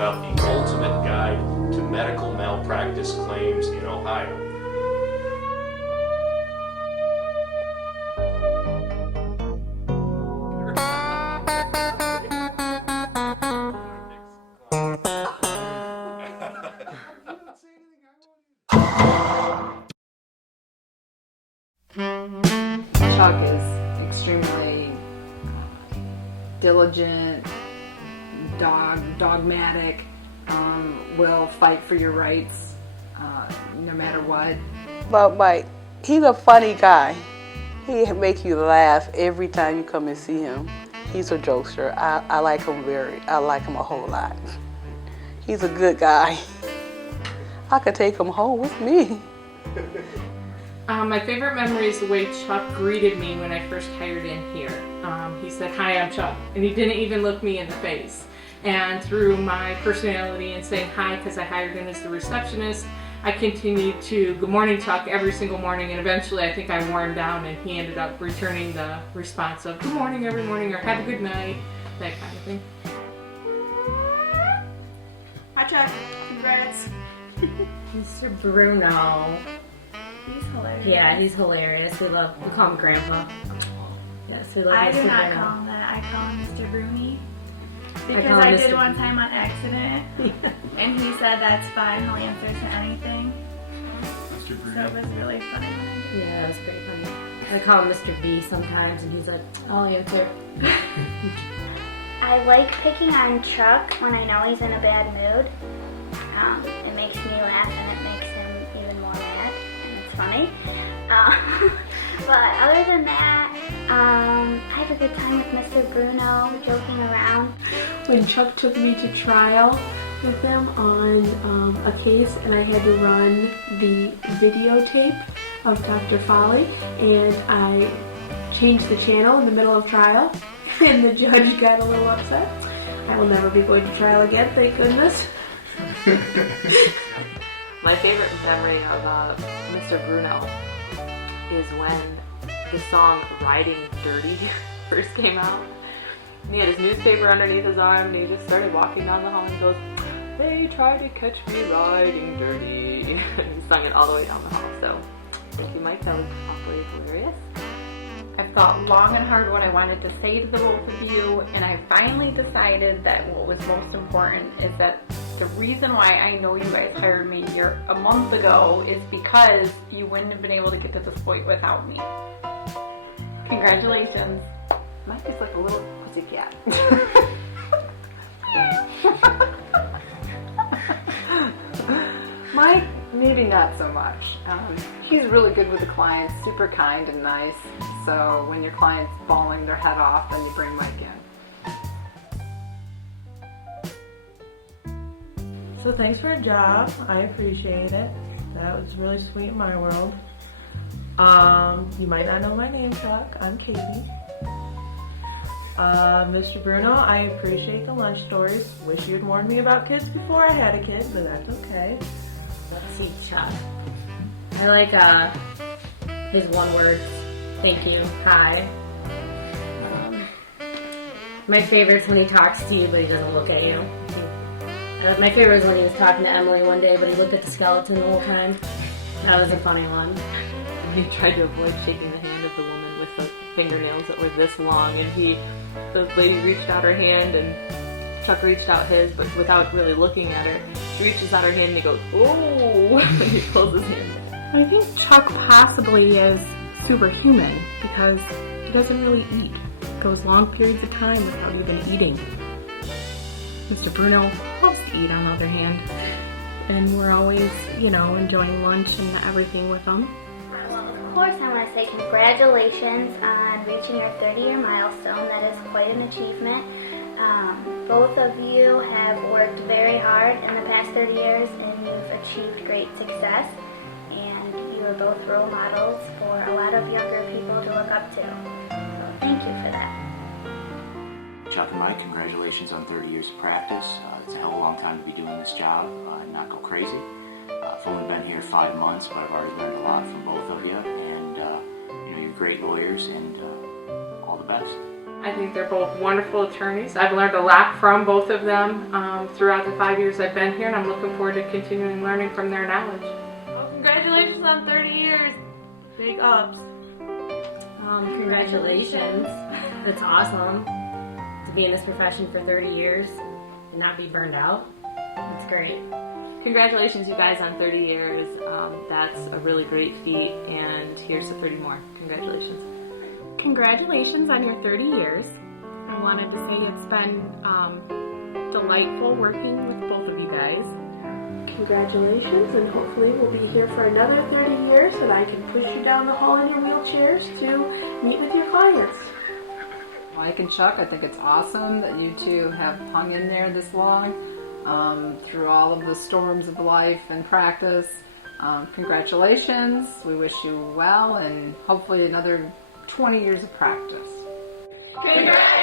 About the ultimate guide to medical malpractice claims in Ohio. Chuck is extremely diligent, dogmatic, will fight for your rights no matter what. But Mike, he's a funny guy. He make you laugh every time you come and see him. He's a jokester. I like him a whole lot. He's a good guy. I could take him home with me. My favorite memory is the way Chuck greeted me when I first hired in here. He said, "Hi, I'm Chuck," and he didn't even look me in the face. And through my personality and saying hi because I hired in as the receptionist, I continued to "Good morning, Chuck" every single morning, and eventually I think I wore him down and he ended up returning the response of "Good morning" every morning or "Have a good night," that kind of thing. Hi, Chuck. Congrats. Mr. Bruno. He's hilarious. Yeah, he's hilarious. We call him Grandpa. Yes, we love I Mr. do not Bruno. call him that. I call him Mr. Bruni. Because call him I Mr. did one time on accident, and he said that's fine, he'll answer to anything. So it was really funny when I did. Yeah, it was pretty funny. I call him Mr. B sometimes, and he's like, "I'll answer." I like picking on Chuck when I know he's in a bad mood. It makes me laugh and it makes him even more mad, and it's funny. But other than that, I had a good time with Mr. Bruno, joking around. When Chuck took me to trial with him on a case, and I had to run the videotape of Dr. Folly, and I changed the channel in the middle of trial, and the judge got a little upset. I will never be going to trial again, thank goodness. My favorite memory of Mr. Bruno is when the song "Riding Dirty" first came out. And he had his newspaper underneath his arm, and he just started walking down the hall and goes, "They tried to catch me riding dirty." And he sung it all the way down the hall. So thank you, Mike. That was awfully hilarious. I've thought long and hard what I wanted to say to the both of you, and I finally decided that what was most important is that the reason why I know you guys hired me a month ago is because you wouldn't have been able to get to this point without me. Congratulations. Mike is like a little pussycat. Mike, maybe not so much. He's really good with the clients, super kind and nice. So when your client's bawling their head off, then you bring Mike in. So thanks for a job. I appreciate it. That was really sweet in my world. You might not know my name, Chuck. I'm Katie. Mr. Bruno, I appreciate the lunch stories. Wish you had warned me about kids before I had a kid, but that's okay. Let's see, Chuck. I like his one word, "Thank you, hi." My favorite's when he talks to you, but he doesn't look at you. My favorite was when he was talking to Emily one day, but he looked at the skeleton the whole time. That was a funny one. he tried to avoid shaking the hand of the woman with the fingernails that were this long, and the lady reached out her hand, and Chuck reached out his, but without really looking at her. She reaches out her hand and he goes, "Oh!" when he pulls his hand. I think Chuck possibly is superhuman because he doesn't really eat. Goes long periods of time without even eating. Mr. Bruno loves to eat, on the other hand. And we're always, enjoying lunch and everything with him. Well, of course, I want to say congratulations on reaching your 30-year milestone. That is quite an achievement. Both of you have worked very hard in the past 30 years, and you've achieved great success. And you are both role models for a lot of younger people to look up to. So thank you for that. Chuck and Mike, congratulations on 30 years of practice. It's a hell of a long time to be doing this job and not go crazy. I've only been here 5 months, but I've already learned a lot from both of you, and you're great lawyers, and all the best. I think they're both wonderful attorneys. I've learned a lot from both of them throughout the 5 years I've been here, and I'm looking forward to continuing learning from their knowledge. Well, congratulations on 30 years. Big ups. Congratulations. That's awesome. To be in this profession for 30 years and not be burned out. That's great. Congratulations, you guys, on 30 years. That's a really great feat, and here's to 30 more. Congratulations. Congratulations on your 30 years. I wanted to say it's been delightful working with both of you guys. Congratulations, and hopefully we'll be here for another 30 years and I can push you down the hall in your wheelchairs to meet with your clients. Mike and Chuck, I think it's awesome that you two have hung in there this long through all of the storms of life and practice. Congratulations. We wish you well and hopefully another 20 years of practice. Congrats!